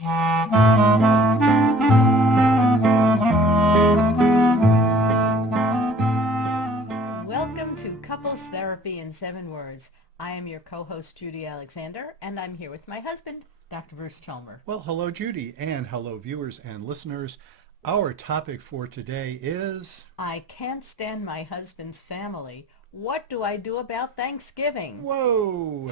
Welcome to Couples Therapy in 7 Words. I am your co-host Judy Alexander, and I'm here with my husband, Dr. Bruce Chalmer. Well, hello, Judy, and hello, viewers and listeners. Our topic for today is... I can't stand my husband's family. What do I do about Thanksgiving? Whoa!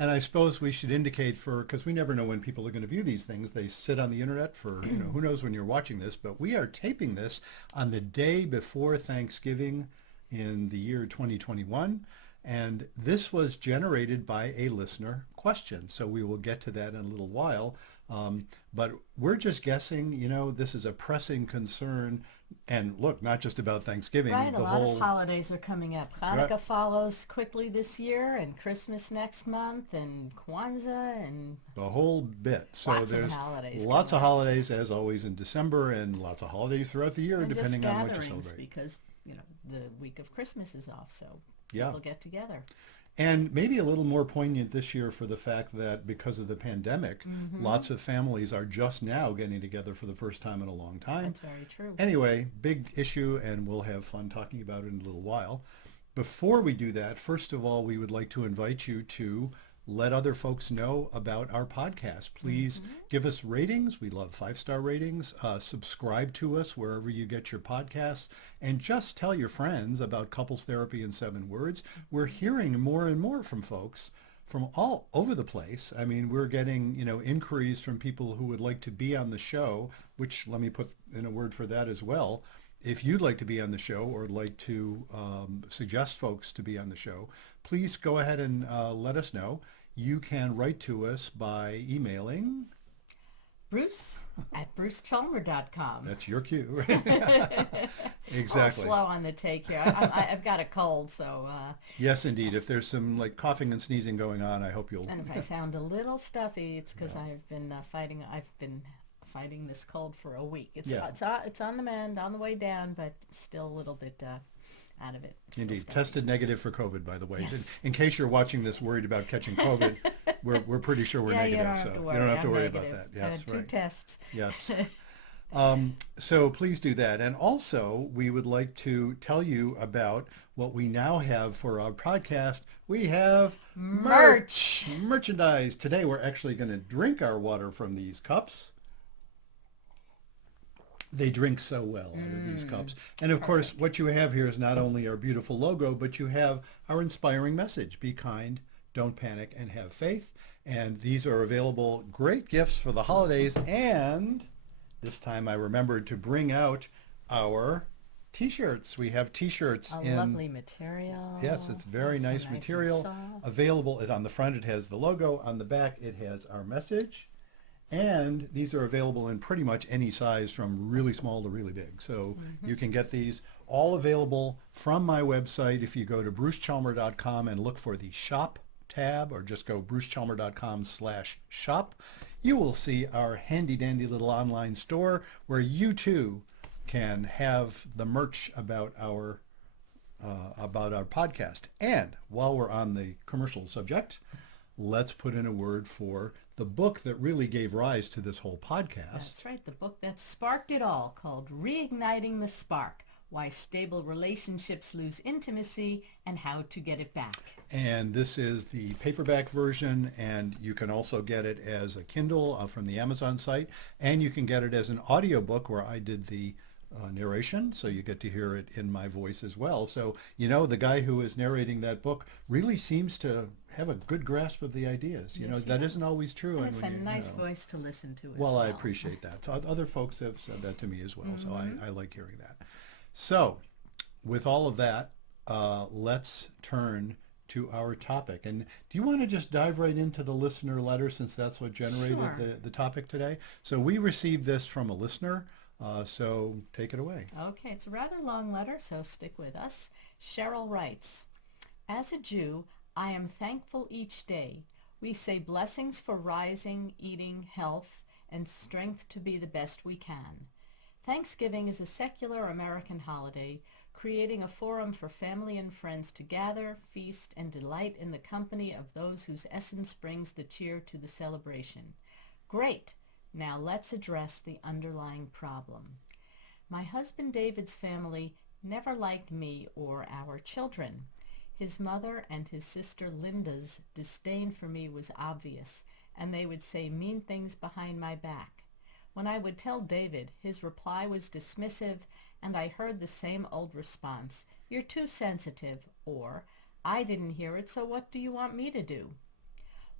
And I suppose we should indicate because we never know when people are going to view these things. They sit on the internet for, who knows when you're watching this, but we are taping this on the day before Thanksgiving in the year 2021. And this was generated by a listener question. So we will get to that in a little while. But we're just guessing, this is a pressing concern. And look, not just about Thanksgiving. Right, a lot of holidays are coming up. Hanukkah follows quickly this year, and Christmas next month, and Kwanzaa, and the whole bit. So lots there's of holidays lots of holidays, as always, in December, and lots of holidays throughout the year, and depending just on what you gatherings, celebrate. because the week of Christmas is off, so Yeah. people get together. And maybe a little more poignant this year for the fact that because of the pandemic, lots of families are just now getting together for the first time in a long time. That's very true. Anyway, big issue, and we'll have fun talking about it in a little while. Before we do that, first of all, we would like to invite you to let other folks know about our podcast. Please give us ratings. We love 5-star ratings. Subscribe to us wherever you get your podcasts. And just tell your friends about Couples Therapy in 7 Words. We're hearing more and more from folks from all over the place. I mean, we're getting, inquiries from people who would like to be on the show, which let me put in a word for that as well. If you'd like to be on the show or like to suggest folks to be on the show, please go ahead and let us know. You can write to us by emailing Bruce at brucechalmer.com. That's your cue. Exactly. A little slow on the take here. I've got a cold, so... Yes, indeed. If there's some coughing and sneezing going on, I hope you'll... And if I sound a little stuffy, it's because I've been fighting this cold for a week. It's on the mend, on the way down, but still a little bit out of it. Indeed. Tested negative for COVID, by the way. Yes. In case you're watching this worried about catching COVID, we're pretty sure we're negative. You don't have to worry about that. Yes, I had 2 tests. Yes. So please do that. And also, we would like to tell you about what we now have for our podcast. We have merchandise. Today, we're actually going to drink our water from these cups. They drink so well out of these cups. And of course, what you have here is not only our beautiful logo, but you have our inspiring message. Be kind, don't panic, and have faith. And these are available, great gifts for the holidays. And this time I remembered to bring out our T-shirts. We have T-shirts in lovely material. Yes, it's very nice material. Available on the front, it has the logo. On the back, it has our message. And these are available in pretty much any size from really small to really big. So you can get these all available from my website. If you go to brucechalmer.com and look for the shop tab, or just go brucechalmer.com/shop, you will see our handy dandy little online store where you too can have the merch about our podcast. And while we're on the commercial subject, let's put in a word for the book that really gave rise to this whole podcast. That's right, the book that sparked it all, called Reigniting the Spark: Why Stable Relationships Lose Intimacy and How to Get It Back. And this is the paperback version, and you can also get it as a Kindle from the Amazon site, and you can get it as an audiobook where I did the narration, so you get to hear it in my voice as well. So, the guy who is narrating that book really seems to have a good grasp of the ideas. That isn't always true. And it's a nice voice to listen to as well. well. I appreciate that. Other folks have said that to me as well, so I like hearing that. So, with all of that, let's turn to our topic. And do you want to just dive right into the listener letter, since that's what generated the topic today? So we received this from a listener. So take it away. Okay, it's a rather long letter, so stick with us. Cheryl writes, "As a Jew, I am thankful each day. We say blessings for rising, eating, health, and strength to be the best we can. Thanksgiving is a secular American holiday, creating a forum for family and friends to gather, feast, and delight in the company of those whose essence brings the cheer to the celebration. Great! Now let's address the underlying problem. My husband David's family never liked me or our children. His mother and his sister Linda's disdain for me was obvious, and they would say mean things behind my back. When I would tell David, his reply was dismissive, and I heard the same old response, "You're too sensitive," or "I didn't hear it, so what do you want me to do?"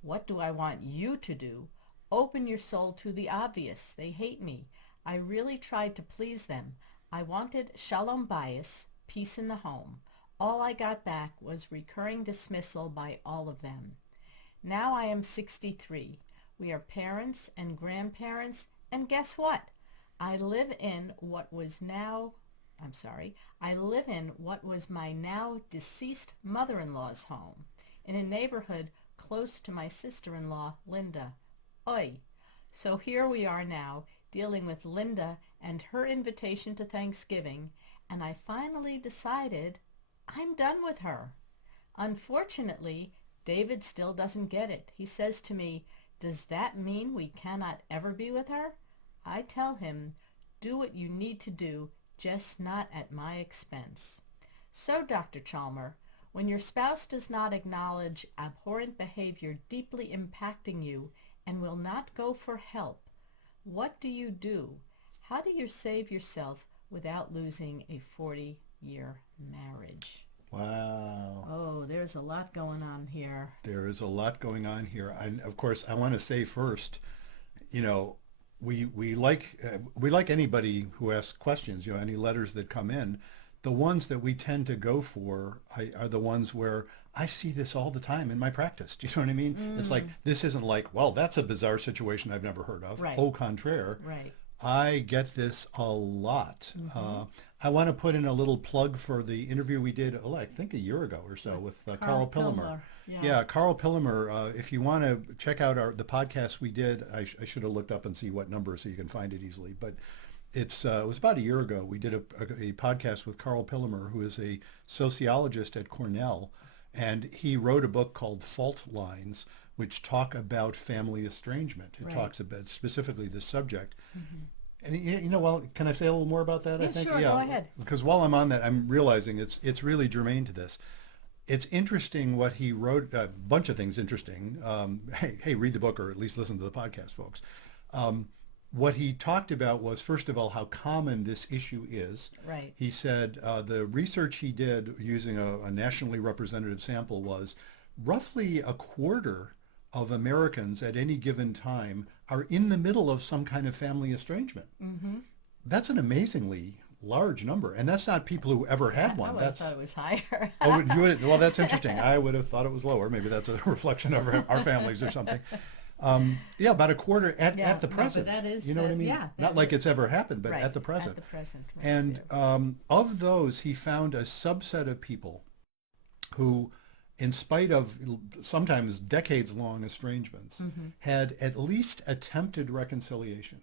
What do I want you to do? Open your soul to the obvious. They hate me. I really tried to please them. I wanted shalom bayis, peace in the home. All I got back was recurring dismissal by all of them. Now I am 63. We are parents and grandparents, and guess what? I live in what was my now deceased mother-in-law's home, in a neighborhood close to my sister-in-law, Linda. Oi! So here we are now, dealing with Linda and her invitation to Thanksgiving, and I finally decided I'm done with her. Unfortunately, David still doesn't get it. He says to me, "Does that mean we cannot ever be with her?" I tell him, "Do what you need to do, just not at my expense." So, Dr. Chalmer, when your spouse does not acknowledge abhorrent behavior deeply impacting you and will not go for help, what do? How do you save yourself without losing a 40-year marriage? Wow. Oh, there's a lot going on here. There is a lot going on here. And of course, I want to say first, you know, we like anybody who asks questions, you know, any letters that come in. The ones that we tend to go for are the ones where I see this all the time in my practice. Do you know what I mean? It's like, this isn't like, well, that's a bizarre situation I've never heard of. Right. Au contraire. Right. I get this a lot. I want to put in a little plug for the interview we did, I think a year ago or so, with Carl Pillemer. Yeah, Carl Pillemer. If you want to check out the podcast we did, I should have looked up and see what number so you can find it easily. But it was about a year ago. We did a podcast with Carl Pillemer, who is a sociologist at Cornell, and he wrote a book called Fault Lines, which talk about family estrangement. It talks about specifically this subject. And you know, well, can I say a little more about that? Yeah, I think, sure, go ahead. Because while I'm on that, I'm realizing it's really germane to this. It's interesting what he wrote. A bunch of things interesting. Hey, read the book or at least listen to the podcast, folks. What he talked about was, first of all, how common this issue is. Right. He said the research he did using a nationally representative sample was roughly a quarter of Americans at any given time are in the middle of some kind of family estrangement. That's an amazingly large number, and that's not people who ever had one. I would have thought it was higher. Well, that's interesting. I would have thought it was lower. Maybe that's a reflection of our families or something. Yeah, about a quarter at the present. But that is, you know what I mean? Yeah, not like it's ever happened, but right, at the present. At the present. Right, and of those, he found a subset of people who, in spite of sometimes decades-long estrangements, had at least attempted reconciliation.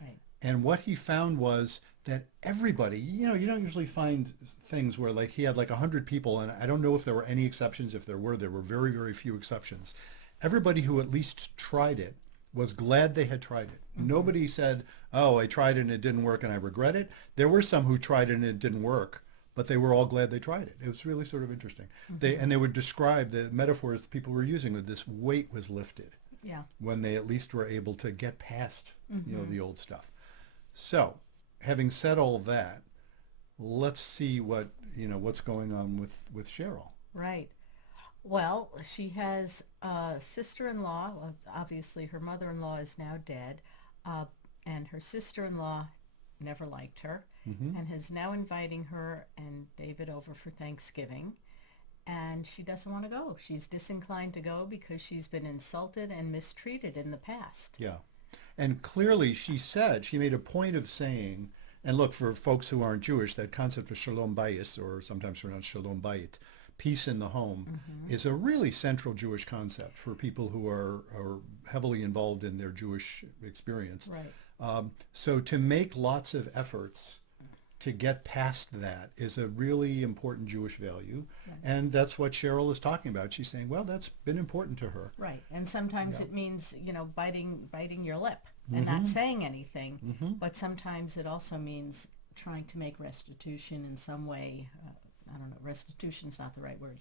Right. And what he found was that everybody, you know, you don't usually find things where, like, he had like 100 people, and I don't know if there were any exceptions. If there were very, very few exceptions. Everybody who at least tried it was glad they had tried it. Nobody said, "Oh, I tried it and it didn't work and I regret it." There were some who tried it and it didn't work, but they were all glad they tried it. It was really sort of interesting. They would describe the metaphors that people were using, that this weight was lifted when they at least were able to get past you know, the old stuff. So, having said all that, let's see what's going on with Cheryl. Right. Well, she has a sister-in-law. Well, obviously, her mother-in-law is now dead, and her sister-in-law never liked her, and is now inviting her and David over for Thanksgiving, and she doesn't want to go. She's disinclined to go because she's been insulted and mistreated in the past. Yeah. And clearly she made a point of saying, and look, for folks who aren't Jewish, that concept of shalom bayis, or sometimes pronounced shalom bayit, peace in the home, is a really central Jewish concept for people who are heavily involved in their Jewish experience. Right. So to make lots of efforts to get past that is a really important Jewish value. Yeah. And that's what Cheryl is talking about. She's saying, well, that's been important to her. Right. And sometimes Yeah. it means, biting your lip and not saying anything. But sometimes it also means trying to make restitution in some way. I don't know, restitution's not the right word.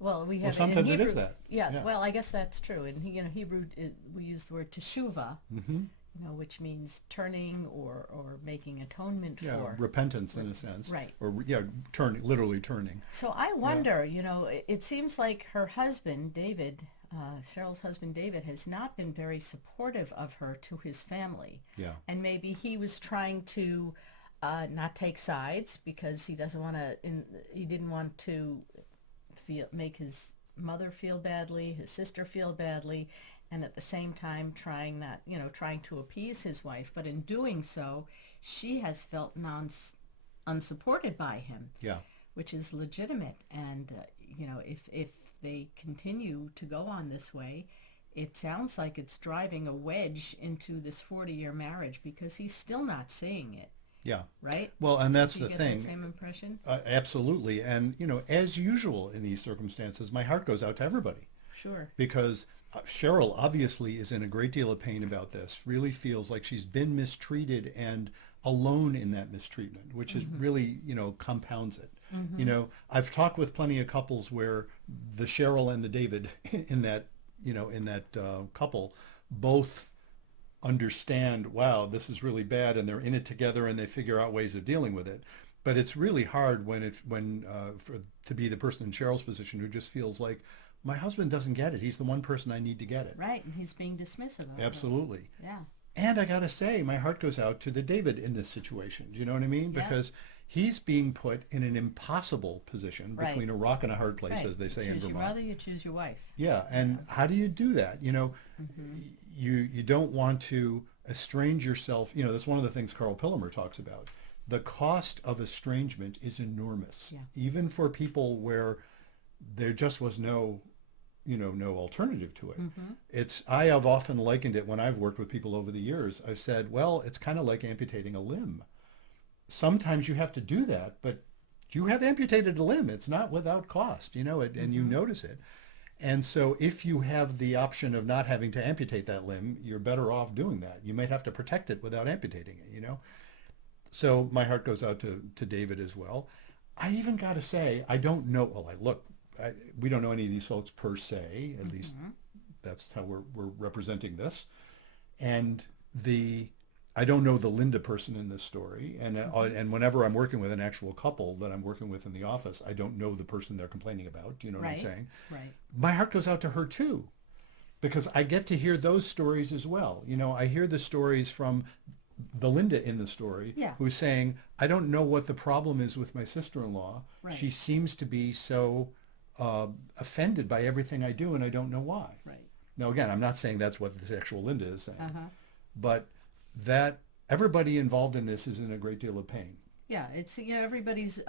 Well, we have Well, sometimes in Hebrew, it is that. Yeah, well, I guess that's true. In Hebrew, we use the word teshuvah, which means turning or making atonement Yeah, for. repentance in a sense. Right. Or, yeah, turning, literally turning. So I wonder, it seems like her husband, David, Cheryl's husband, David, has not been very supportive of her to his family. Yeah. And maybe he was trying to not take sides because he doesn't want to, he didn't want to make his mother feel badly, his sister feel badly, and at the same time trying to appease his wife. But in doing so, she has felt unsupported by him. Yeah. Which is legitimate. And if they continue to go on this way, it sounds like it's driving a wedge into this 40-year marriage because he's still not seeing it. Yeah. Right? Well, and that's Did you the get thing. that same impression? Absolutely. And, as usual in these circumstances, my heart goes out to everybody. Sure. Because Cheryl obviously is in a great deal of pain about this, really feels like she's been mistreated and alone in that mistreatment, which is really, compounds it. I've talked with plenty of couples where the Cheryl and the David in that couple both understand, wow, this is really bad, and they're in it together and they figure out ways of dealing with it. But it's really hard to be the person in Cheryl's position who just feels like, my husband doesn't get it. He's the one person I need to get it. Right, and he's being dismissive of Absolutely. it. Yeah. And I got to say, my heart goes out to the David in this situation. Do you know what I mean? Yeah. Because he's being put in an impossible position between a rock and a hard place, Right. as they say you in choose your Vermont. mother, you choose your wife. Yeah, and how do you do that? You don't want to estrange yourself. That's one of the things Carl Pillemer talks about. The cost of estrangement is enormous, even for people where there just was no alternative to it. I have often likened it when I've worked with people over the years. I've said, well, it's kind of like amputating a limb. Sometimes you have to do that, but you have amputated a limb. It's not without cost, and you notice it. And so if you have the option of not having to amputate that limb, you're better off doing that. You might have to protect it without amputating it, So my heart goes out to David as well. I even got to say, I don't know. Well, we don't know any of these folks per se. At least that's how we're representing this. And I don't know the Linda person in this story. And whenever I'm working with an actual couple that I'm working with in the office, I don't know the person they're complaining about. Do you know what I'm saying? Right. My heart goes out to her too, because I get to hear those stories as well. I hear the stories from the Linda in the story who's saying, I don't know what the problem is with my sister-in-law. Right. She seems to be so offended by everything I do, and I don't know why. Right. Now, again, I'm not saying that's what the actual Linda is saying, but that everybody involved in this is in a great deal of pain. Yeah, it's everybody's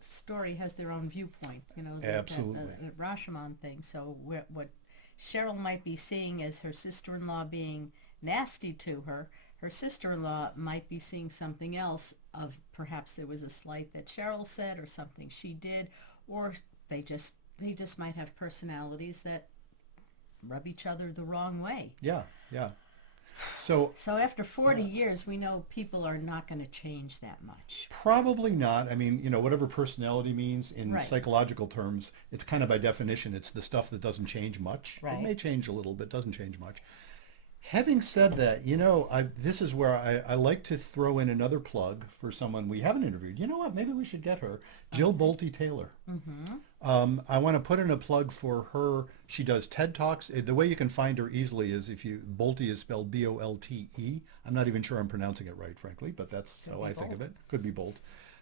story has their own viewpoint. Absolutely. That Rashomon thing. So what Cheryl might be seeing as her sister-in-law being nasty to her, her sister-in-law might be seeing something else of perhaps there was a slight that Cheryl said or something she did, or they just might have personalities that rub each other the wrong way. Yeah, yeah. So after 40 years, we know people are not going to change that much. Probably not. I mean, whatever personality means in psychological terms, it's kind of by definition, it's the stuff that doesn't change much. Right. It may change a little, but doesn't change much. Having said that, this is where I like to throw in another plug for someone we haven't interviewed. You know what? Maybe we should get her. Jill Bolte Taylor. I want to put in a plug for her. She does TED Talks. The way you can find her easily is Bolte is spelled B-O-L-T-E. I'm not even sure I'm pronouncing it right, frankly, but that's how I think of it. Could be Bolt.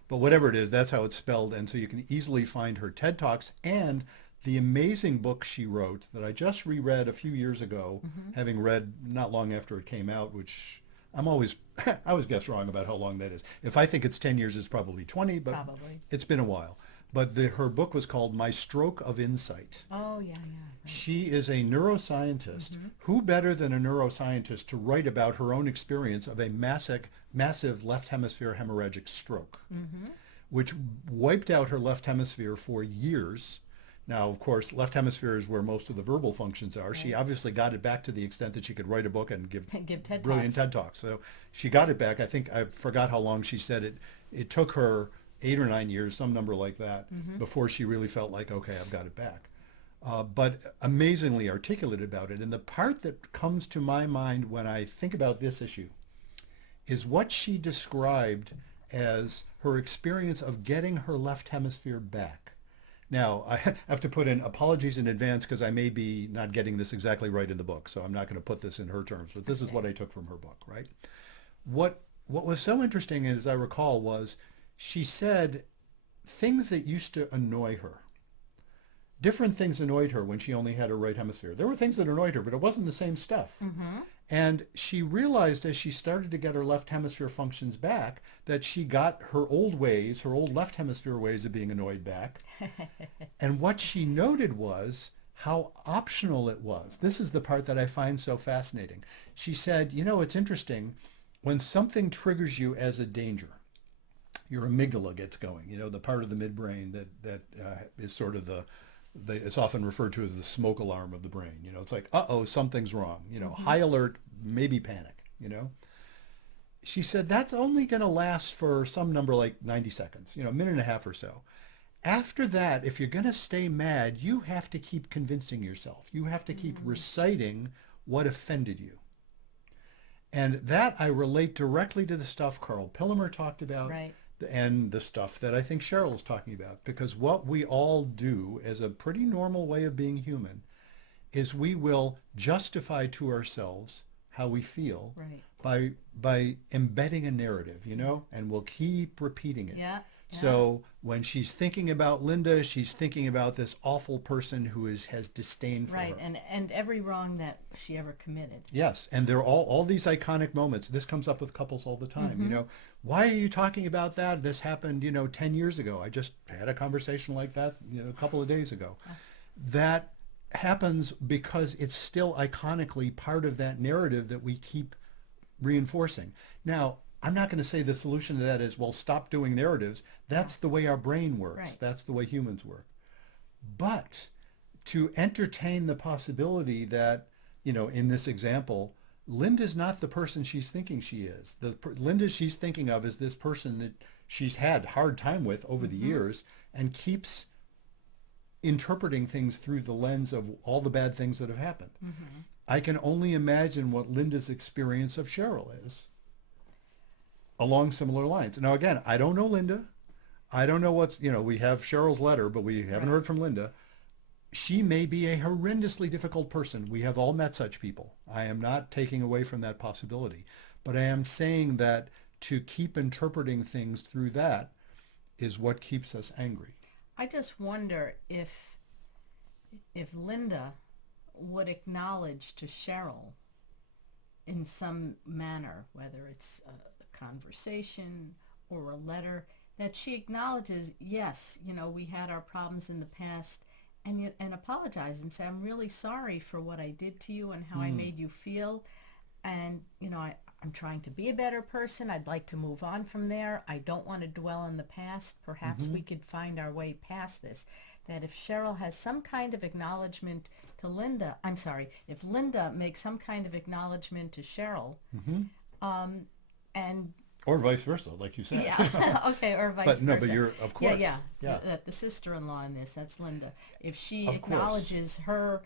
But whatever it is, that's how it's spelled. And so you can easily find her TED Talks and the amazing book she wrote that I just reread a few years ago, having read not long after it came out, which I always guess wrong about how long that is. If I think it's 10 years, it's probably 20, but it's been a while. but her book was called My Stroke of Insight. Oh, yeah, yeah. Right. She is a neuroscientist. Who better than a neuroscientist to write about her own experience of a massive left hemisphere hemorrhagic stroke, which wiped out her left hemisphere for years. Now, of course, left hemisphere is where most of the verbal functions are. Right. She obviously got it back to the extent that she could write a book and give brilliant TED Talks. So she got it back. I think I forgot how long she said it. It took her 8 or 9 years, some number like that, before she really felt like, okay, I've got it back. But amazingly articulate about it. And the part that comes to my mind when I think about this issue is what she described as her experience of getting her left hemisphere back. Now, I have to put in apologies in advance because I may be not getting this exactly right in the book, so I'm not going to put this in her terms, but this is what I took from her book, right? What was so interesting, as I recall, was she said things that used to annoy her. Different things annoyed her when she only had her right hemisphere. There were things that annoyed her, but it wasn't the same stuff. And she realized as she started to get her left hemisphere functions back that she got her old ways, her old left hemisphere ways of being annoyed back. And what she noted was how optional it was. This is the part that I find so fascinating. She said, you know, it's interesting, when something triggers you as a danger, your amygdala gets going, you know, the part of the midbrain that is sort of it's often referred to as the smoke alarm of the brain. You know, it's like, uh-oh, something's wrong. You know, high alert, maybe panic, you know. She said that's only going to last for some number like 90 seconds, you know, a minute and a half or so. After that, if you're going to stay mad, you have to keep convincing yourself. You have to keep reciting what offended you. And that I relate directly to the stuff Carl Pillimer talked about. Right. And the stuff that I think Cheryl is talking about, because what we all do as a pretty normal way of being human is we will justify to ourselves how we feel by embedding a narrative, you know, and we'll keep repeating it. Yeah. So when she's thinking about Linda, she's thinking about this awful person who has disdain for her. Right, and every wrong that she ever committed. Yes, and they're all these iconic moments. This comes up with couples all the time, you know. Why are you talking about that? This happened, you know, 10 years ago. I just had a conversation like that, you know, a couple of days ago. That happens because it's still iconically part of that narrative that we keep reinforcing. Now, I'm not going to say the solution to that is, well, stop doing narratives. That's the way our brain works. Right. That's the way humans work. But to entertain the possibility that, you know, in this example, Linda's not the person she's thinking she is. Linda she's thinking of is this person that she's had hard time with over the years and keeps interpreting things through the lens of all the bad things that have happened. I can only imagine what Linda's experience of Cheryl is along similar lines. Now, again, I don't know Linda. I don't know what's, you know, we have Cheryl's letter, but we haven't heard from Linda. She may be a horrendously difficult person. We have all met such people. I am not taking away from that possibility. But I am saying that to keep interpreting things through that is what keeps us angry. I just wonder if Linda would acknowledge to Cheryl in some manner, whether it's a conversation or a letter, that she acknowledges, yes, you know, we had our problems in the past, and apologize and say, I'm really sorry for what I did to you and how I made you feel. And, you know, I'm trying to be a better person. I'd like to move on from there. I don't want to dwell in the past. Perhaps we could find our way past this. That if Cheryl has some kind of acknowledgement to Linda, I'm sorry, if Linda makes some kind of acknowledgement to Cheryl, and or vice versa, like you said. Yeah, okay, or vice versa. But you're, of course. Yeah. The sister-in-law in this, that's Linda. If she acknowledges her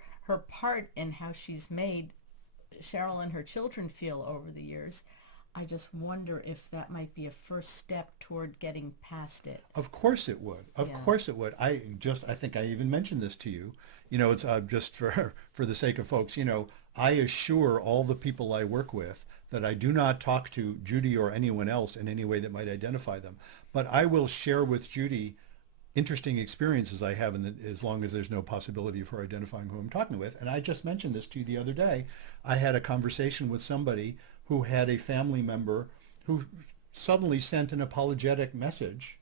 part in how she's made Cheryl and her children feel over the years, I just wonder if that might be a first step toward getting past it. Of course it would. Of course it would. I think I even mentioned this to you. You know, it's just for the sake of folks, you know, I assure all the people I work with that I do not talk to Judy or anyone else in any way that might identify them. But I will share with Judy interesting experiences I have as long as there's no possibility of her identifying who I'm talking with. And I just mentioned this to you the other day. I had a conversation with somebody who had a family member who suddenly sent an apologetic message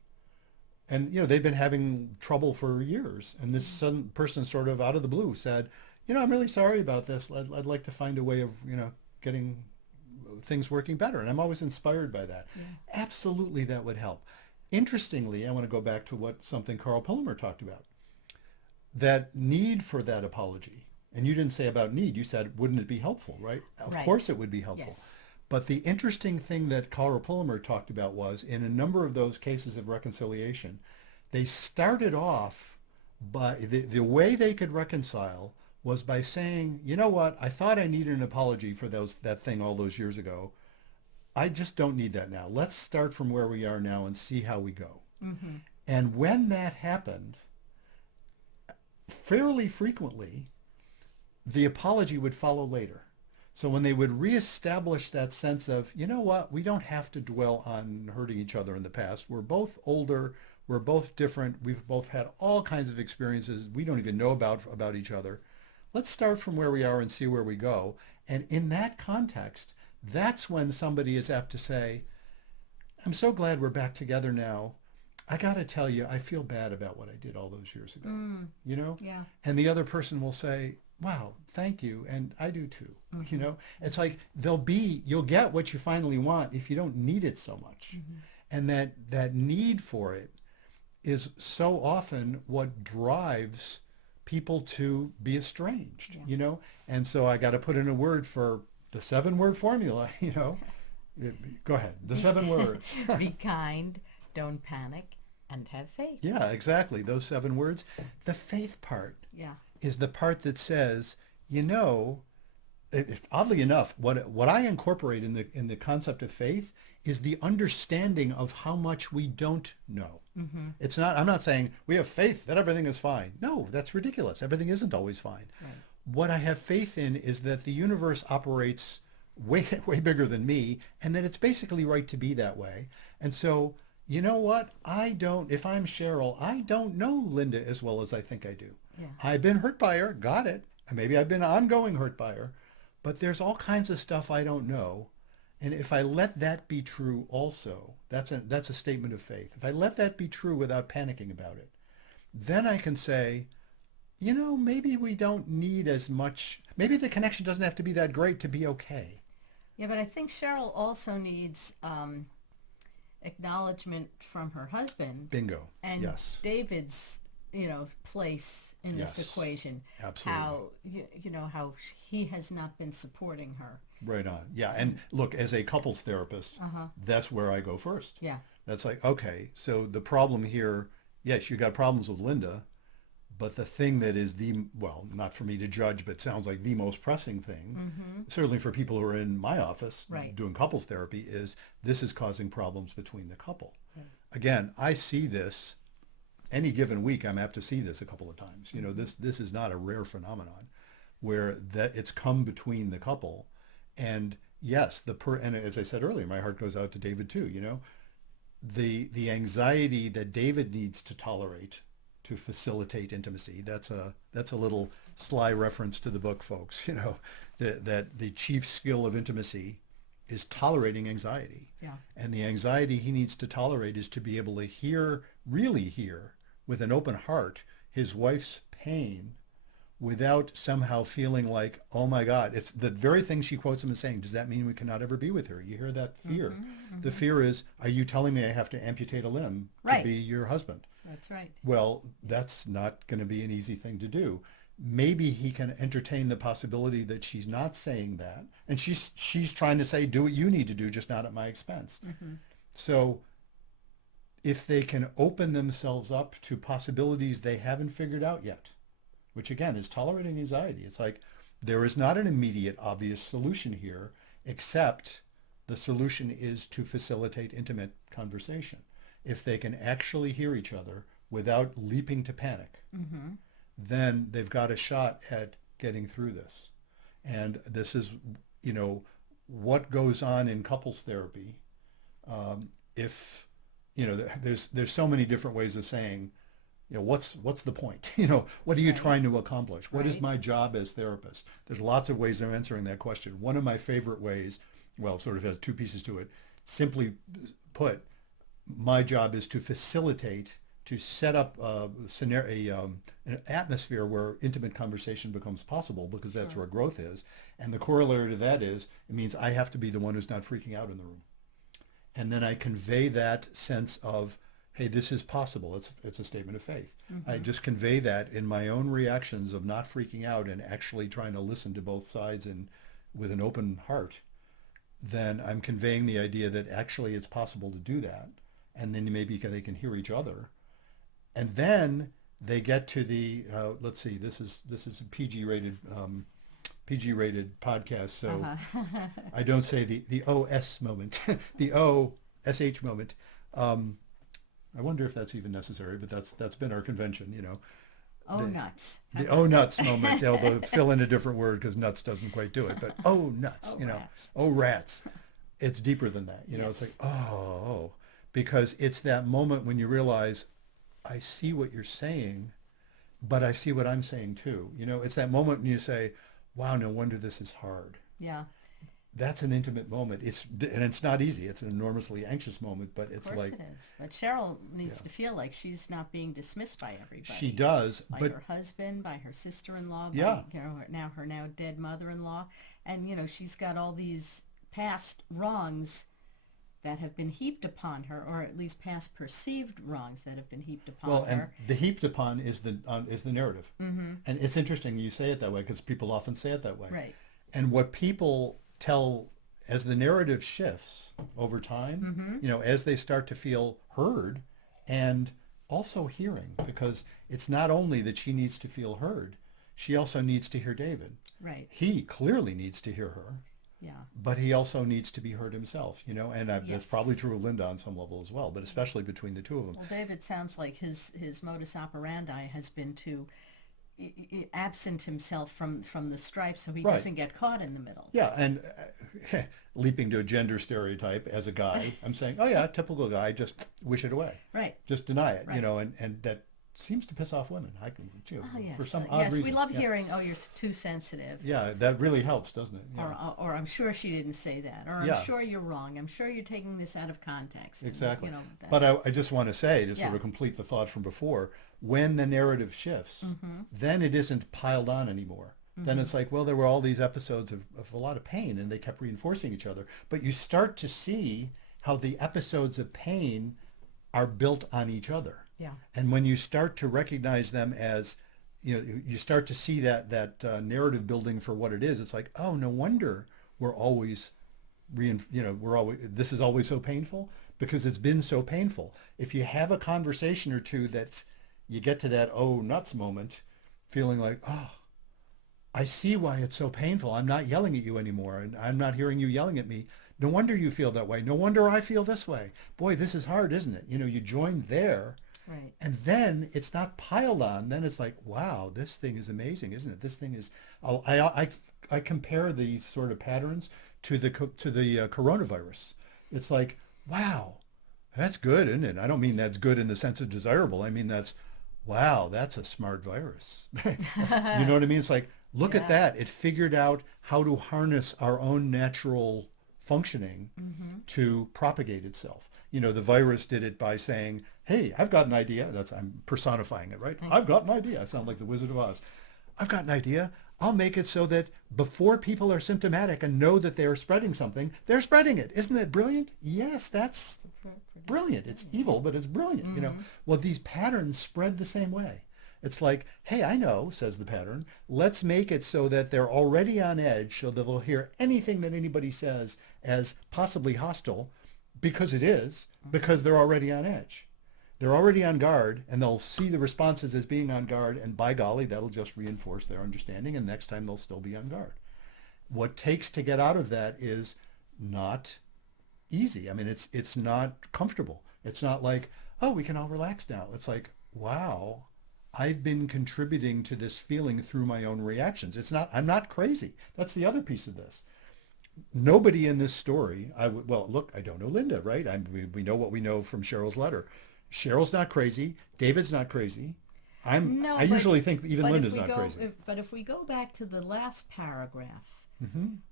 And, they've been having trouble for years. And this sudden person sort of out of the blue said, I'm really sorry about this. I'd like to find a way of, getting things working better. And I'm always inspired by that. Yeah. Absolutely, that would help. Interestingly, I want to go back to something Carl Pillemer talked about. That need for that apology. And you didn't say about need. You said, wouldn't it be helpful, right? Of Right. course it would be helpful. Yes. But the interesting thing that Carl Pillemer talked about was in a number of those cases of reconciliation, they started off by the way they could reconcile was by saying, you know what, I thought I needed an apology for that thing all those years ago. I just don't need that now. Let's start from where we are now and see how we go. Mm-hmm. And when that happened, fairly frequently, the apology would follow later. So when they would reestablish that sense of, you know what, we don't have to dwell on hurting each other in the past. We're both older. We're both different. We've both had all kinds of experiences we don't even know about each other. Let's start from where we are and see where we go. And in that context, that's when somebody is apt to say, I'm so glad we're back together now. I got to tell you, I feel bad about what I did all those years ago. Yeah. And the other person will say, wow, thank you. And I do too. Mm-hmm. It's like you'll get what you finally want if you don't need it so much. Mm-hmm. And that need for it is so often what drives people to be estranged, And so I got to put in a word for the 7-word formula, Go ahead. The 7 words. Be kind, don't panic, and have faith. Yeah, exactly. Those 7 words. The faith part Yeah. is the part that says, oddly enough, what I incorporate in the concept of faith is the understanding of how much we don't know. Mm-hmm. I'm not saying we have faith that everything is fine. No, that's ridiculous. Everything isn't always fine. Right. What I have faith in is that the universe operates way, way bigger than me, and that it's basically right to be that way. And so, you know what? If I'm Cheryl, I don't know Linda as well as I think I do. Yeah. I've been hurt by her, got it. And maybe I've been ongoing hurt by her, but there's all kinds of stuff I don't know. And if I let that be true also, that's a statement of faith. If I let that be true without panicking about it, then I can say, maybe we don't need as much, maybe the connection doesn't have to be that great to be okay. Yeah, but I think Cheryl also needs acknowledgement from her husband. Bingo. And yes. David's, place in Yes. this equation. Absolutely. How he has not been supporting her. Right on. Yeah. And look, as a couples therapist, that's where I go first. Yeah. That's like, okay, so the problem here, yes, you got problems with Linda, but the thing that is not for me to judge, but sounds like the most pressing thing, certainly for people who are in my office Right. doing couples therapy, is this is causing problems between the couple. Right. Again, I see this any given week. I'm apt to see this a couple of times. This is not a rare phenomenon where that it's come between the couple. And yes, and as I said earlier, my heart goes out to David too. The anxiety that David needs to tolerate to facilitate intimacy. That's a little sly reference to the book, folks. That the chief skill of intimacy is tolerating anxiety. Yeah. And the anxiety he needs to tolerate is to be able to really hear with an open heart his wife's pain without somehow feeling like, oh my God, it's the very thing she quotes him as saying, does that mean we cannot ever be with her? You hear that fear. The fear is, are you telling me I have to amputate a limb Right. to be your husband? That's right. Well, that's not going to be an easy thing to do. Maybe he can entertain the possibility that she's not saying that. And she's trying to say, do what you need to do, just not at my expense. So if they can open themselves up to possibilities they haven't figured out yet, which again is tolerating anxiety. It's like there is not an immediate obvious solution here, except the solution is to facilitate intimate conversation. If they can actually hear each other without leaping to panic, then they've got a shot at getting through this. And this is, what goes on in couples therapy. There's so many different ways of saying, what's the point? What are you Right. trying to accomplish? What is Right. my job as therapist? There's lots of ways of answering that question. One of my favorite ways, sort of has 2 pieces to it. Simply put, my job is to facilitate to set up an atmosphere where intimate conversation becomes possible, because that's where growth is. And the corollary to that is, it means I have to be the one who's not freaking out in the room. And then I convey that sense of, hey, this is possible. It's a statement of faith. I just convey that in my own reactions of not freaking out and actually trying to listen to both sides and with an open heart. Then I'm conveying the idea that actually it's possible to do that. And then maybe they can hear each other. And then they get to the, let's see, this is a PG-rated podcast, so I don't say the OS moment, the OSH moment. I wonder if that's even necessary, but that's been our convention, you know. Nuts. The oh nuts moment, although fill in a different word because nuts doesn't quite do it, but oh nuts, you know. Rats. Oh rats. It's deeper than that, you know. Yes. It's like, oh, because it's that moment when you realize, I see what you're saying, but I see what I'm saying too. You know, it's that moment when you say, wow, no wonder this is hard. Yeah. That's an intimate moment. And it's not easy. It's an enormously anxious moment, but it's Of course like, it is. But Cheryl needs to feel like she's not being dismissed by everybody. she does, by but her husband, by her sister-in-law, by Yeah. her now dead mother-in-law. And, you know, she's got all these past wrongs that have been heaped upon her, or at least past perceived wrongs that have been heaped upon and her. the heaped upon is the narrative. And it's interesting you say it that way, because people often say it that way. Right. And what people tell, as the narrative shifts over time, you know, as they start to feel heard and also hearing, because it's not only that she needs to feel heard, she also needs to hear David. Right. He clearly needs to hear her, Yeah. but he also needs to be heard himself, you know, and that's Yes. probably true of Linda on some level as well, but especially between the two of them. Well, David sounds like his modus operandi has been to absent himself from the strife so he Right. doesn't get caught in the middle. Yeah, and leaping to a gender stereotype as a guy, I'm saying, oh yeah, typical guy, just wish it away. Right. Just deny it, you Right. know, and that seems to piss off women. I can too, Oh, yes. for some odd yes, reason. we love Yeah. hearing, oh, you're too sensitive. Yeah, that really helps, doesn't it? Yeah. Or I'm sure she didn't say that. Or I'm Yeah. sure you're wrong. I'm sure you're taking this out of context. And, Exactly. you know, that, But I just want to say, to sort Yeah. of complete the thought from before, when the narrative shifts, then it isn't piled on anymore. Then it's like, well, there were all these episodes of a lot of pain, and they kept reinforcing each other. But you start to see how the episodes of pain are built on each other. Yeah. And when you start to recognize them as, you know, you start to see that narrative building for what it is. It's like, oh, no wonder we're always, this is always so painful, because it's been so painful. If you have a conversation or two you get to that oh nuts moment, feeling like, oh, I see why it's so painful. I'm not yelling at you anymore, and I'm not hearing you yelling at me. No wonder you feel that way. No wonder I feel this way. Boy, this is hard, isn't it? You know, you join there. Right. And then it's not piled on. Then it's like, wow, this thing is amazing, isn't it? This thing is. I compare these sort of patterns to the coronavirus. It's like, wow, that's good, isn't it? I don't mean that's good in the sense of desirable. I mean that's a smart virus. You know what I mean? It's like, look at that. It figured out how to harness our own natural functioning to propagate itself. You know, the virus did it by saying, hey, I've got an idea. I'm personifying it, right? I've got an idea. I sound like the Wizard of Oz. I've got an idea. I'll make it so that before people are symptomatic and know that they're spreading something, they're spreading it. Isn't that brilliant? Yes, that's brilliant. It's evil, but it's brilliant. You know, well, these patterns spread the same way. It's like, hey, I know, says the pattern, let's make it so that they're already on edge, so that they'll hear anything that anybody says as possibly hostile, because it is, because they're already on edge. They're already on guard, and they'll see the responses as being on guard, and by golly, that'll just reinforce their understanding, and next time they'll still be on guard. What takes to get out of that is not easy. I mean, it's not comfortable. It's not like, oh, we can all relax now. It's like, wow, I've been contributing to this feeling through my own reactions. I'm not crazy. That's the other piece of this. Nobody in this story, look, I don't know Linda, right? We know what we know from Cheryl's letter. Cheryl's not crazy. David's not crazy. I usually think even Linda's not crazy. But if we go back to the last paragraph,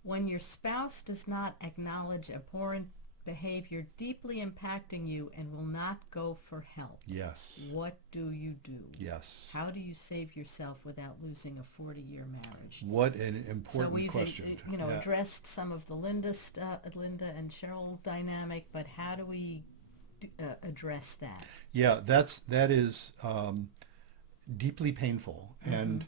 when your spouse does not acknowledge abhorrent behavior deeply impacting you and will not go for help. Yes. What do you do? Yes. How do you save yourself without losing a 40-year marriage? What an important question. So we've addressed some of the Linda and Cheryl dynamic, but how do we address that? Yeah, that is deeply painful, and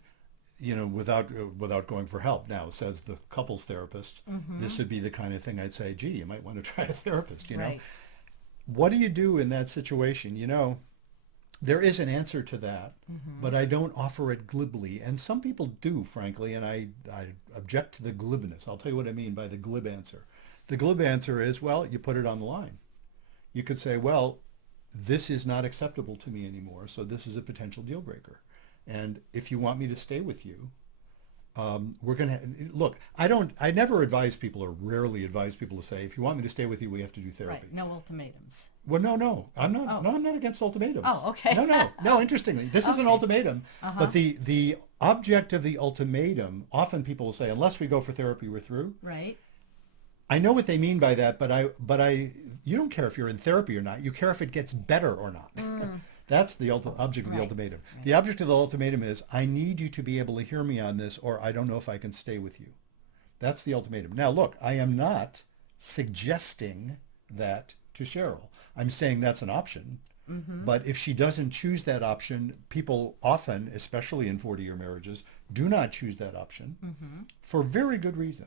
without going for help. Now, says the couples therapist, this would be the kind of thing I'd say, gee, you might want to try a therapist, Right. What do you do in that situation? There is an answer to that, but I don't offer it glibly. And some people do, frankly, and I object to the glibness. I'll tell you what I mean by the glib answer. The glib answer is, well, you put it on the line. You could say, well, this is not acceptable to me anymore, so this is a potential deal breaker. And if you want me to stay with you, we're going to look. I never advise people, or rarely advise people to say, if you want me to stay with you, we have to do therapy. Right. No ultimatums. Well, no, I'm not. Oh. No, I'm not against ultimatums. Oh, okay. No. Interestingly, this is an Okay. ultimatum, but the object of the ultimatum, often people will say, unless we go for therapy, we're through. Right. I know what they mean by that, but you don't care if you're in therapy or not. You care if it gets better or not. That's the object of the ultimatum. Right. The object of the ultimatum is, I need you to be able to hear me on this, or I don't know if I can stay with you. That's the ultimatum. Now, look, I am not suggesting that to Cheryl. I'm saying that's an option. But if she doesn't choose that option, people often, especially in 40-year marriages, do not choose that option for very good reason.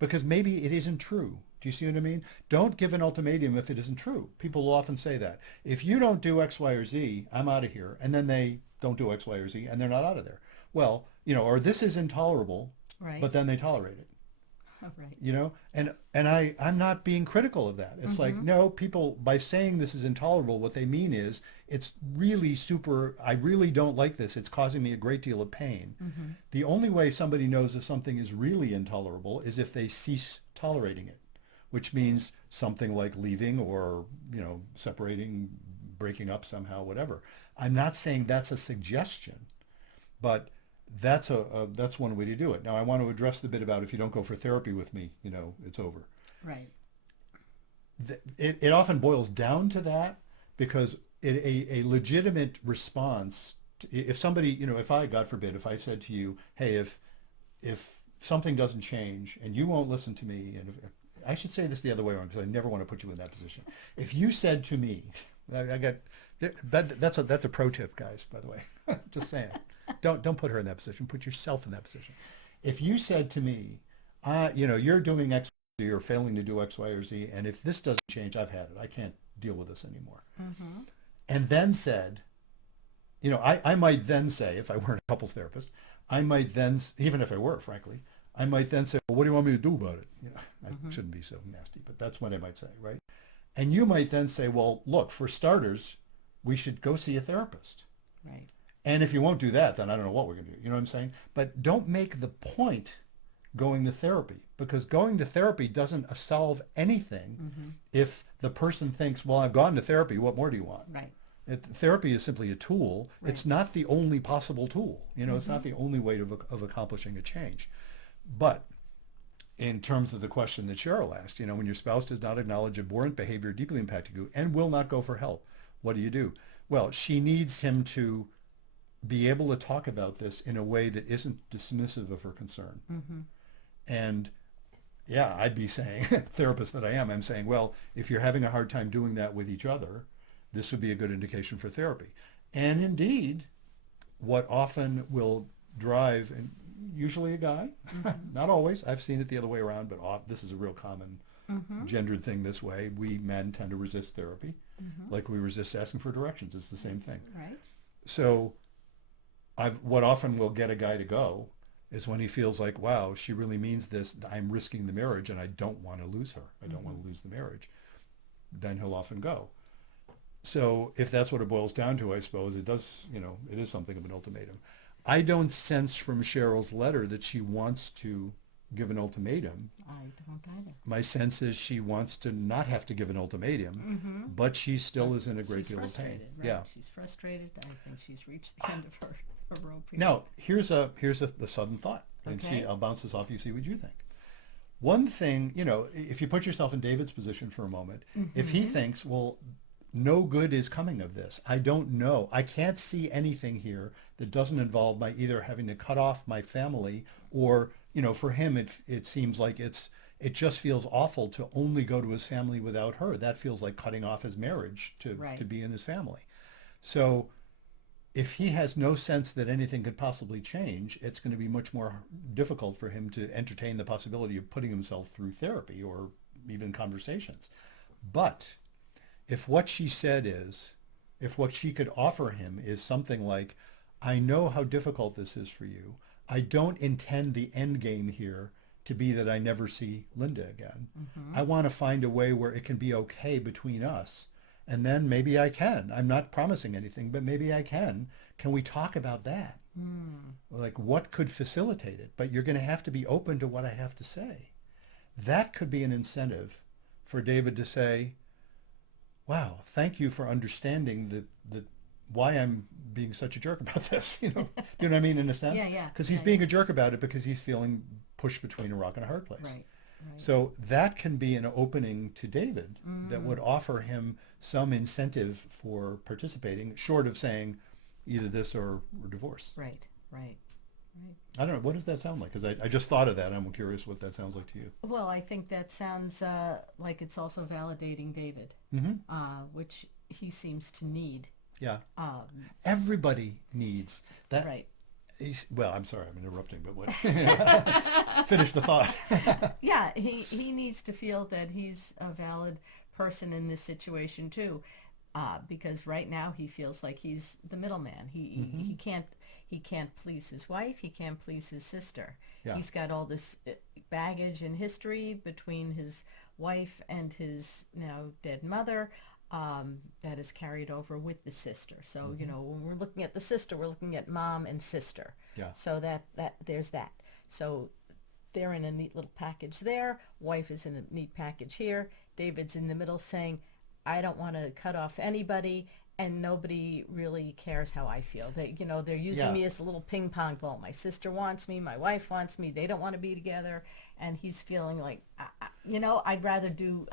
Because maybe it isn't true. Do you see what I mean? Don't give an ultimatum if it isn't true. People will often say that. If you don't do X, Y, or Z, I'm out of here. And then they don't do X, Y, or Z, and they're not out of there. Well, or this is intolerable, Right. but then they tolerate it. Right. And I'm not being critical of that. It's like, no, people, by saying this is intolerable, what they mean is, it's really I really don't like this. It's causing me a great deal of pain. The only way somebody knows if something is really intolerable is if they cease tolerating it, which means something like leaving or, separating, breaking up somehow, whatever. I'm not saying that's a suggestion, but that's one way to do it. Now, I want to address the bit about if you don't go for therapy with me, it's over. Right. It often boils down to that, because a legitimate response, if somebody, if I, God forbid, if I said to you, hey, if something doesn't change and you won't listen to me, and I should say this the other way around, because I never want to put you in that position. If you said to me, that's a pro tip, guys, by the way, just saying. Don't put her in that position. Put yourself in that position. If you said to me, you're doing X, Y, or Z, or failing to do X, Y, or Z, and if this doesn't change, I've had it. I can't deal with this anymore. And then said, I might then say, if I weren't a couples therapist, I might then, even if I were, frankly, I might then say, well, what do you want me to do about it? I shouldn't be so nasty, but that's what I might say, right? And you might then say, well, look, for starters, we should go see a therapist. Right. And if you won't do that, then I don't know what we're going to do. You know what I'm saying? But don't make the point going to therapy, because going to therapy doesn't solve anything if the person thinks, well, I've gone to therapy, what more do you want? Right. Therapy is simply a tool. Right. It's not the only possible tool. It's not the only way of accomplishing a change. But in terms of the question that Cheryl asked, when your spouse does not acknowledge abhorrent behavior deeply impacting you and will not go for help, what do you do? Well, she needs him to be able to talk about this in a way that isn't dismissive of her concern. And yeah, I'd be saying, therapist that I am, I'm saying, well, if you're having a hard time doing that with each other, this would be a good indication for therapy. And indeed, what often will drive, and usually a guy, not always, I've seen it the other way around, but this is a real common gendered thing this way. We men tend to resist therapy, like we resist asking for directions. It's the same thing. Right. So what often will get a guy to go is when he feels like, wow, she really means this, I'm risking the marriage and I don't want to lose her. I don't want to lose the marriage. Then he'll often go. So if that's what it boils down to, I suppose it does, it is something of an ultimatum. I don't sense from Cheryl's letter that she wants to give an ultimatum. I don't either. My sense is she wants to not have to give an ultimatum, but she still is in a great deal of pain. Right? Yeah. She's frustrated. I think she's reached the end of her rope here. Now, here's the sudden thought. And Okay. see, I'll bounce this off you, see what you think. One thing, if you put yourself in David's position for a moment, if he thinks, well, no good is coming of this. I don't know. I can't see anything here that doesn't involve my either having to cut off my family or, for him, it seems like it just feels awful to only go to his family without her. That feels like cutting off his marriage to be in his family. So if he has no sense that anything could possibly change, it's going to be much more difficult for him to entertain the possibility of putting himself through therapy or even conversations. But if what she said is, if what she could offer him is something like, I know how difficult this is for you. I don't intend the end game here to be that I never see Linda again. I want to find a way where it can be okay between us. And then maybe I can. I'm not promising anything, but maybe I can. Can we talk about that? Like what could facilitate it? But you're going to have to be open to what I have to say. That could be an incentive for David to say, wow, thank you for understanding the why I'm being such a jerk about this. Do you know what I mean, in a sense? Yeah. Because he's being a jerk about it because he's feeling pushed between a rock and a hard place. Right. So that can be an opening to David that would offer him some incentive for participating, short of saying either this or divorce. Right. I don't know. What does that sound like? Because I just thought of that. I'm curious what that sounds like to you. Well, I think that sounds like it's also validating David, which he seems to need. Yeah. Everybody needs that. Right. Well, I'm sorry, I'm interrupting, but what? Finish the thought. Yeah, he needs to feel that he's a valid person in this situation too, because right now he feels like he's the middleman. He can't please his wife. He can't please his sister. Yeah. He's got all this baggage and history between his wife and his now dead mother. That is carried over with the sister. So, when we're looking at the sister, we're looking at mom and sister. Yeah. So that there's that. So they're in a neat little package there. Wife is in a neat package here. David's in the middle saying, I don't want to cut off anybody, and nobody really cares how I feel. They're using me as a little ping pong ball. My sister wants me. My wife wants me. They don't want to be together. And he's feeling like, I'd rather do,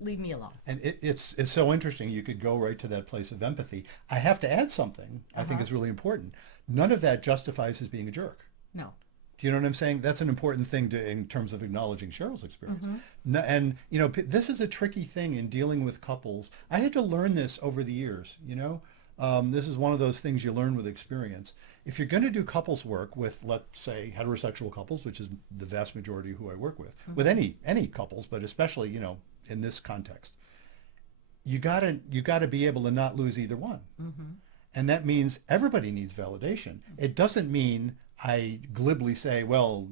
leave me alone. And it's so interesting. You could go right to that place of empathy. I have to add something I think is really important. None of that justifies his being a jerk. No. Do you know what I'm saying? That's an important thing in terms of acknowledging Cheryl's experience. And, this is a tricky thing in dealing with couples. I had to learn this over the years, This is one of those things you learn with experience. If you're going to do couples work with, let's say, heterosexual couples, which is the vast majority who I work with any couples, but especially, in this context, you gotta be able to not lose either one. And that means everybody needs validation. It doesn't mean I glibly say, well,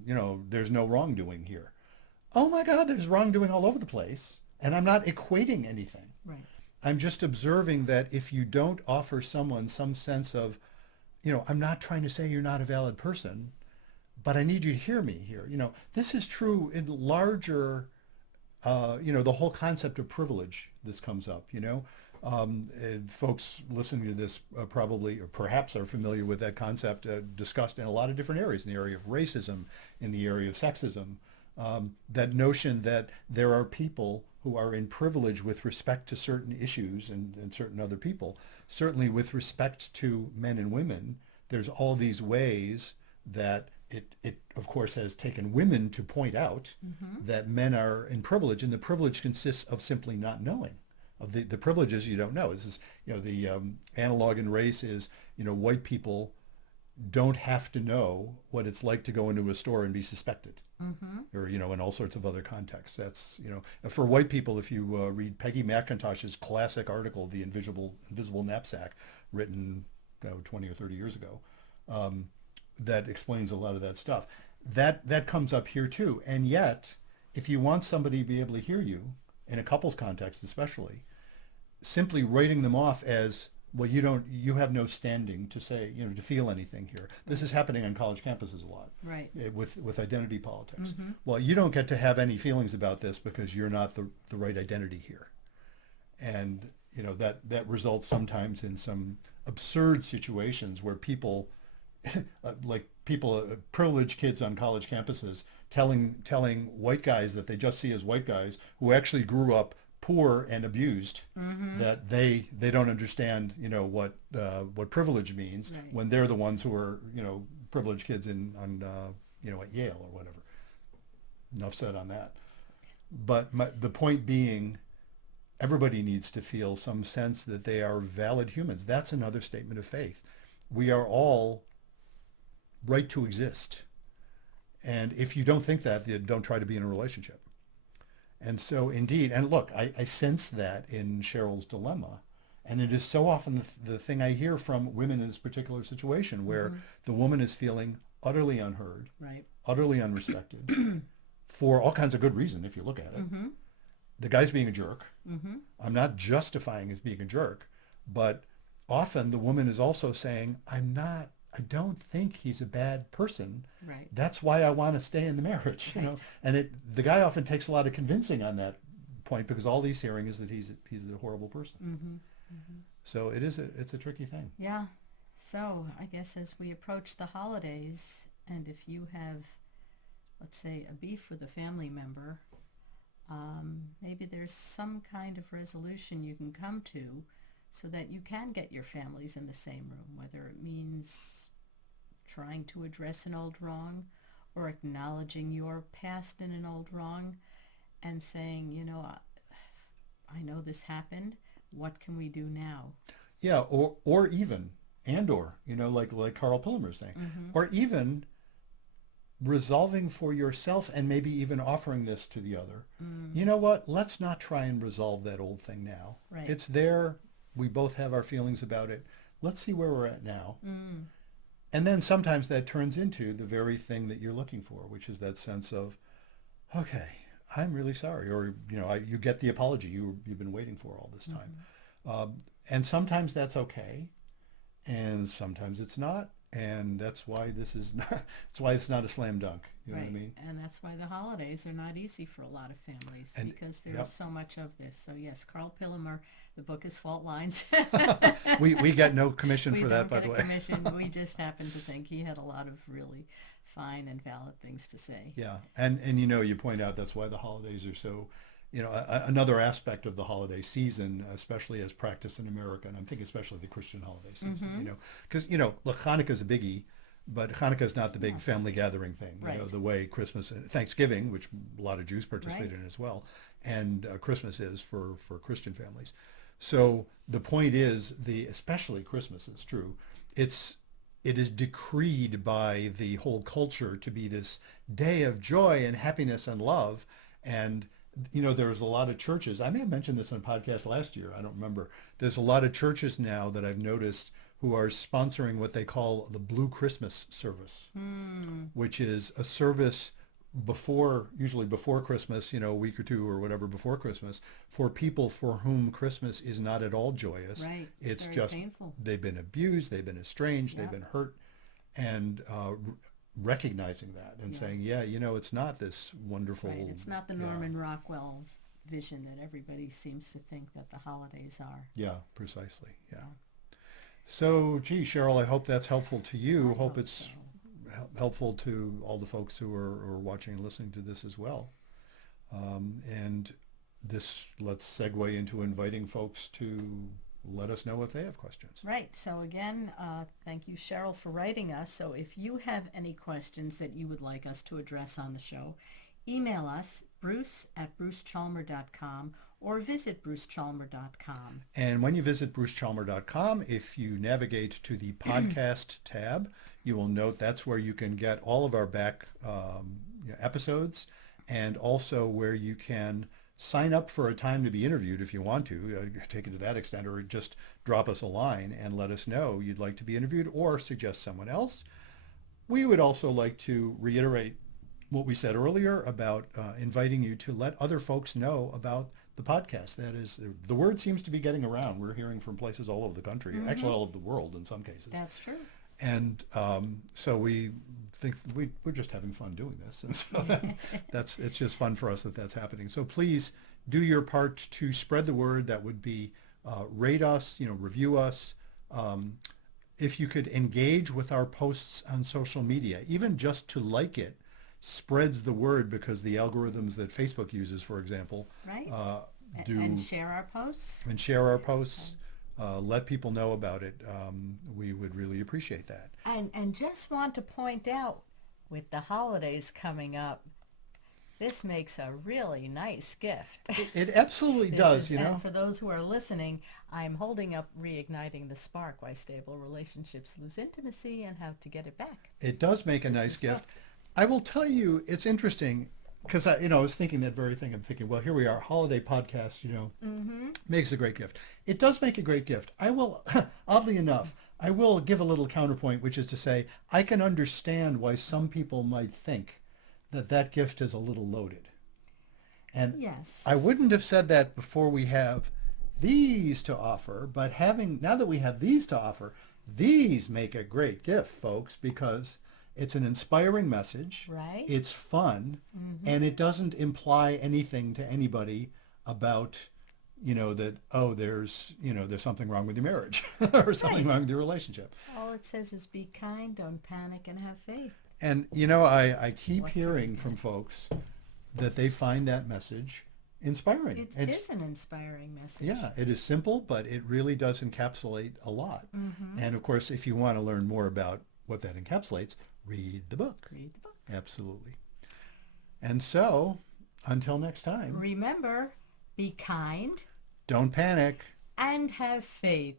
there's no wrongdoing here. Oh my God, there's wrongdoing all over the place. And I'm not equating anything. Right. I'm just observing that if you don't offer someone some sense of, I'm not trying to say you're not a valid person, but I need you to hear me here. This is true in larger, the whole concept of privilege. This comes up, folks listening to this probably or perhaps are familiar with that concept discussed in a lot of different areas, in the area of racism, in the area of sexism, that notion that there are people who are in privilege with respect to certain issues and certain other people. Certainly with respect to men and women, there's all these ways that it of course has taken women to point out that men are in privilege, and the privilege consists of simply not knowing. Of the privileges you don't know. This is, the analog in race is, white people don't have to know what it's like to go into a store and be suspected. Or, in all sorts of other contexts. That's, for white people, if you read Peggy McIntosh's classic article, The Invisible Knapsack, written 20 or 30 years ago, that explains a lot of that stuff. That comes up here too. And yet, if you want somebody to be able to hear you, in a couple's context especially, simply writing them off as, well, you have no standing to say, to feel anything here. This is happening on college campuses a lot. Right. With identity politics. Well, you don't get to have any feelings about this because you're not the right identity here. And, that results sometimes in some absurd situations where people people, privileged kids on college campuses telling white guys that they just see as white guys who actually grew up poor and abused, that they don't understand, what privilege means, Right. when they're the ones who are, privileged kids at Yale or whatever. Enough said on that. But the point being, everybody needs to feel some sense that they are valid humans. That's another statement of faith. We are all right to exist. And if you don't think that, then don't try to be in a relationship. And so indeed, and look, I sense that in Cheryl's dilemma. And it is so often the thing I hear from women in this particular situation, where the woman is feeling utterly unheard, Right. utterly unrespected, for all kinds of good reason, if you look at it. The guy's being a jerk. I'm not justifying his being a jerk, but often the woman is also saying, I don't think he's a bad person. Right. That's why I want to stay in the marriage, Right. And the guy often takes a lot of convincing on that point, because all he's hearing is that he's a horrible person. So it's a tricky thing. Yeah. So I guess as we approach the holidays, and if you have, let's say, a beef with a family member, maybe there's some kind of resolution you can come to so that you can get your families in the same room, whether it means trying to address an old wrong or acknowledging your past in an old wrong and saying, I know this happened. What can we do now? Yeah, or even, like Carl Pillimer is saying, or even resolving for yourself, and maybe even offering this to the other. You know what? Let's not try and resolve that old thing now. Right. It's there. We both have our feelings about it. Let's see where we're at now. And then sometimes that turns into the very thing that you're looking for, which is that sense of, okay, I'm really sorry. Or, you get the apology you've been waiting for all this time. And sometimes that's okay. And sometimes it's not. And that's why that's why it's not a slam dunk. You know what I mean? And that's why the holidays are not easy for a lot of families, because there's so much of this. So yes, Carl Pillimer, the book is Fault Lines. we get no commission for that, by the way. We don't get a commission. We just happen to think he had a lot of really fine and valid things to say. Yeah, and you point out that's why the holidays are so, another aspect of the holiday season, especially as practiced in America, and I'm thinking especially the Christian holiday season, because, look, Hanukkah's a biggie, but Hanukkah is not the big family gathering thing, Right. The way Christmas and Thanksgiving, which a lot of Jews participate in as well, and Christmas is for Christian families. So the point is, especially Christmas, it's true, it is decreed by the whole culture to be this day of joy and happiness and love. And, there's a lot of churches. I may have mentioned this on a podcast last year. I don't remember. There's a lot of churches now that I've noticed who are sponsoring what they call the Blue Christmas service, which is a service usually before Christmas, a week or two or whatever before Christmas, for people for whom Christmas is not at all joyous. Right. It's very just painful. They've been abused, they've been estranged, they've been hurt, and recognizing that and saying, it's not this wonderful. Right. It's not the Norman Rockwell vision that everybody seems to think that the holidays are. Yeah, precisely. Yeah. So, gee, Cheryl, I hope that's helpful to you. Hope it's helpful to all the folks who are watching and listening to this as well. And let's segue into inviting folks to let us know if they have questions. Right. So again, thank you, Cheryl, for writing us. So if you have any questions that you would like us to address on the show, email us, bruce@brucechalmer.com, or visit brucechalmer.com. And when you visit brucechalmer.com, if you navigate to the podcast tab, you will note that's where you can get all of our back episodes, and also where you can sign up for a time to be interviewed if you want to, take it to that extent, or just drop us a line and let us know you'd like to be interviewed or suggest someone else. We would also like to reiterate what we said earlier about inviting you to let other folks know about the podcast. That is, the word seems to be getting around. We're hearing from places all over the country, actually all over the world in some cases. That's true. And so we think we're just having fun doing this, and so it's just fun for us that that's happening. So please do your part to spread the word. That would be rate us, review us. if you could engage with our posts on social media, even just to like it, spreads the word, because the algorithms that Facebook uses, for example, Right. do And share our posts. and share our posts. Let people know about it. We would really appreciate that. And just want to point out, with the holidays coming up, this makes a really nice gift. It absolutely does, And for those who are listening, I'm holding up Reigniting the Spark, Why Stable Relationships Lose Intimacy and How to Get It Back. It does make a nice gift. I will tell you, it's interesting, because I was thinking that very thing. I'm thinking, well, here we are, holiday podcast, makes a great gift. It does make a great gift. I will, oddly enough, I will give a little counterpoint, which is to say, I can understand why some people might think that gift is a little loaded. And yes, I wouldn't have said that before we have these to offer, but now that we have these to offer, these make a great gift, folks, because it's an inspiring message. Right. It's fun, and it doesn't imply anything to anybody about, that, oh, there's something wrong with your marriage or something wrong with your relationship. All it says is be kind, don't panic, and have faith. And, I keep hearing from folks that they find that message inspiring. It is an inspiring message. Yeah, it is simple, but it really does encapsulate a lot. And, of course, if you want to learn more about what that encapsulates, read the book. Read the book. Absolutely. And so, until next time. Remember, be kind. Don't panic. And have faith.